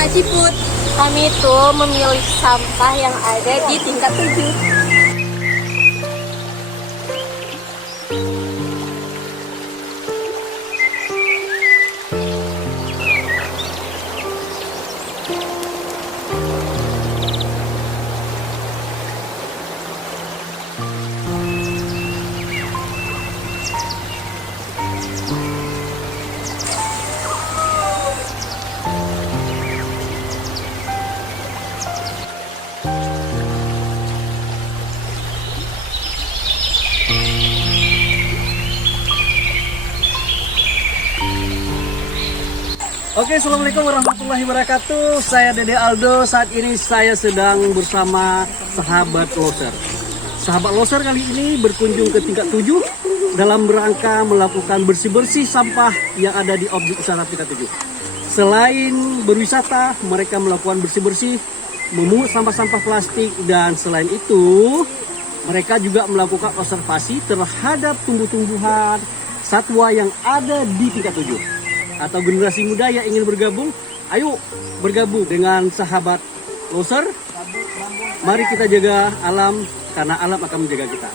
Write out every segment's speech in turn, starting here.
Anak Ciput. Kami tuh memilih sampah yang ada di tingkat 7. Oke, assalamualaikum warahmatullahi wabarakatuh. Saya Dede Aldo. Saat ini saya sedang bersama sahabat loser. Sahabat loser kali ini berkunjung ke tingkat 7 dalam rangka melakukan bersih-bersih sampah yang ada di objek wisata tingkat 7. Selain berwisata, mereka melakukan bersih-bersih, memungut sampah-sampah plastik, dan selain itu mereka juga melakukan observasi terhadap tumbuh-tumbuhan satwa yang ada di tingkat 7. Atau generasi muda yang ingin bergabung, ayo bergabung dengan sahabat loser. Mari kita jaga alam, karena alam akan menjaga kita.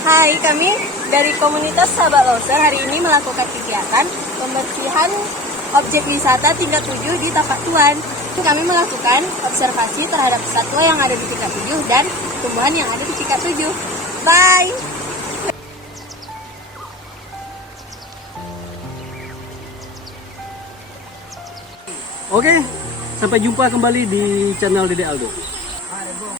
Hai, kami dari komunitas Sahabat Loser hari ini melakukan kegiatan pembersihan objek wisata tingkat 7 di Tapak Tuan. Kami melakukan observasi terhadap satwa yang ada di tingkat 7 dan tumbuhan yang ada di tingkat 7. Bye! Oke, sampai jumpa kembali di channel Dede Aldo.